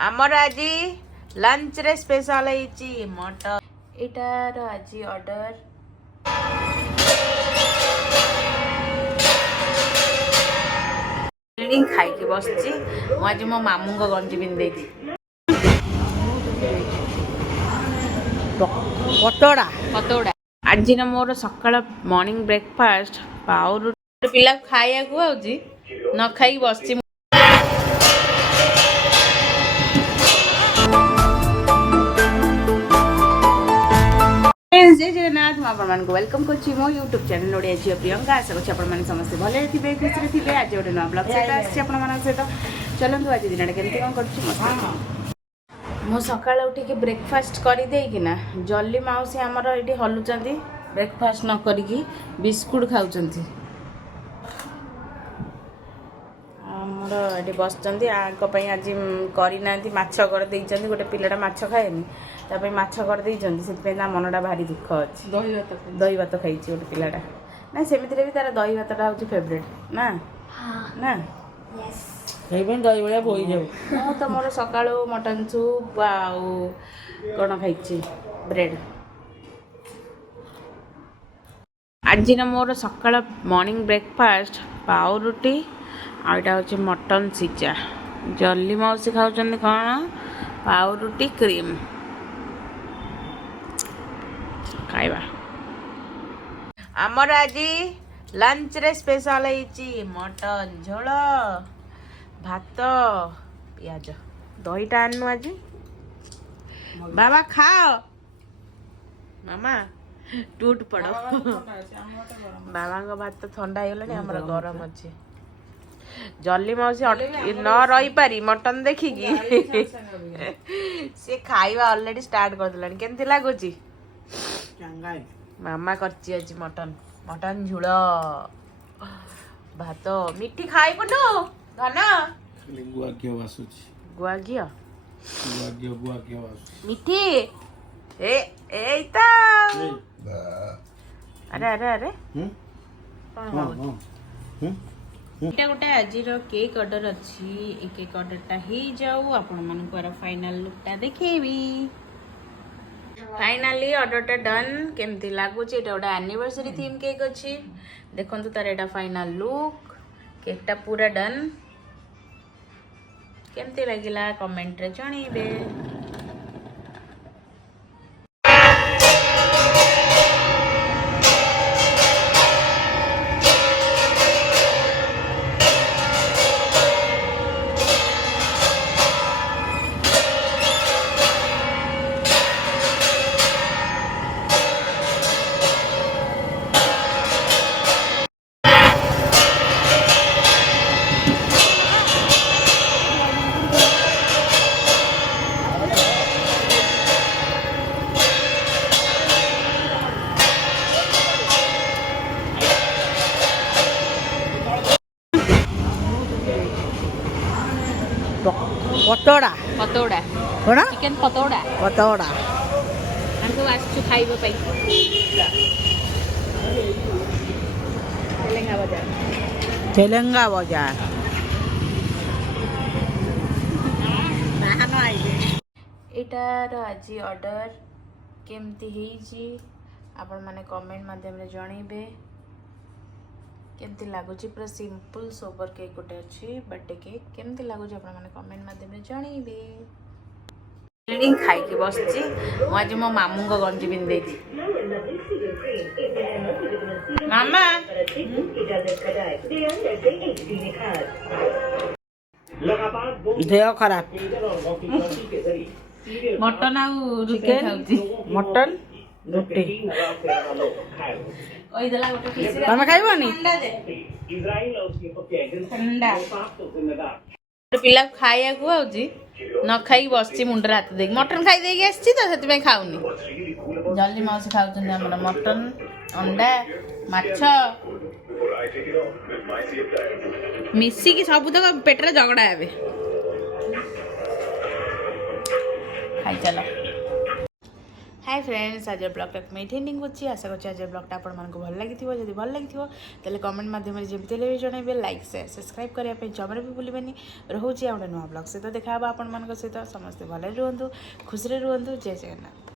आमर आज लंच रे स्पेशल मटन एटार आज ऑर्डर खाई बस आज मो मामू को गंजी पिंधे पतोड़ा पतोड़ा आज मोर सकाळ मॉर्निंग ब्रेकफास्ट पाउर पिला खाया को आउची न खाई बस जय जगन्नाथ मुझे वेलकम कर मो यूट्यूब चैनल ओडिया झील प्रियंका आशा कर समस्त भले थे खुशी थे आज गोटे नुआ ब्लॉग सहित चलतु आज दिन केमती कौन कर सका उठिक ब्रेकफास्ट करदेना जल्दी मौसी आमर ये हलुचार ब्रेकफास्ट न करी बिस्कुट खाऊँ आमर ये बस आगे आज करना माछ कर गोटे पिलाटा माछ खाएनी तापर माछ कर से मनटा भारी दुख अच्छे दही भात खाई गोटे पिलाटा ना सेमती भी तार दही भातटा हूँ फेवरेट ना ना दही भाया बोई जाऊ तो मोर सका मटन सूप कौन खाई ब्रेड आज मोर सका मॉर्निंग ब्रेकफास्ट पाव रुटी आईटा हूँ मटन सिजा जल्दी मौसी खाऊँ कौन पाव रुटी क्रीम खाइबा आमर आज लंच रे स्पेशल मटन झोल भात पियाज दहीटा आनु आज बाबा खाओ मामा टूट पड़ बाबा को भात ठंडा हो गला गरम अच्छे जल्दी मौसी न रही पारी मटन देखिकी से खाइबा ऑलरेडी स्टार्ट कर देलानी केमती लागुची मामा करची आज मटन मटन झुल भात मिठी खाइबुनु धन गुआ घिओ वासुची गुआ घिओ मिठी ए एता अरे अरे अरे एटा गोटे आज केक ऑर्डर अच्छी ए केक ऑर्डरटा हो जाऊ आपण मानकर फाइनल लुकटा देखेबी फाइनाली ऑर्डरटा डन केमती लागुची एटा गोटे एनिवर्सरी थीम केक अच्छी देखंतु तार एटा फाइनल लुक केकटा पूरा डन केमती लागिला कमेंट रे जणीबे पतोड़ा पतोड़ा कौन चिकन पतोड़ा पतोड़ा आंतु आसचु खाइबो पई तेलंगा बाजार एटार आज ऑर्डर केमती हेजी आपण माने कमेंट माध्यम रे जणीबे केमती लागुची पूरा सिंपल सोबर केक गोटे अच्छी बर्थडे केक केमती लागुची आपण माने कमेंट माध्यम रे जणीबे खाई बस आज मो मामू को गंजी पिंधे मामा देह खराब मटन आउ मटन रुटी तमें खाइबनी पिला खाया को आउची न खाई बस मुंडर हाथ देख मटन खाई देगी आसी तो से खाऊनी जल्दी मौसी खाऊँ मटन अंडा माछ मिसिकी सब तक पेटर झगड़ा हे खाई चल हाय फ्रेंड्स आज ब्लॉगटा मैं एंडिंग अच्छी आशा करছি आज ब्लॉगटा आपण मानक भल लगी जदि भल लगी तेल कमेंट माध्यम जमी भी जनइबे लाइक शेयर सब्सक्राइब करने जमारे भी भूलें रोचे गोटे नुआ ब्लॉग सहित देखा आपण मान सहित समस्ते भले रुहतु खुशी रुहतु जय जगन्नाथ।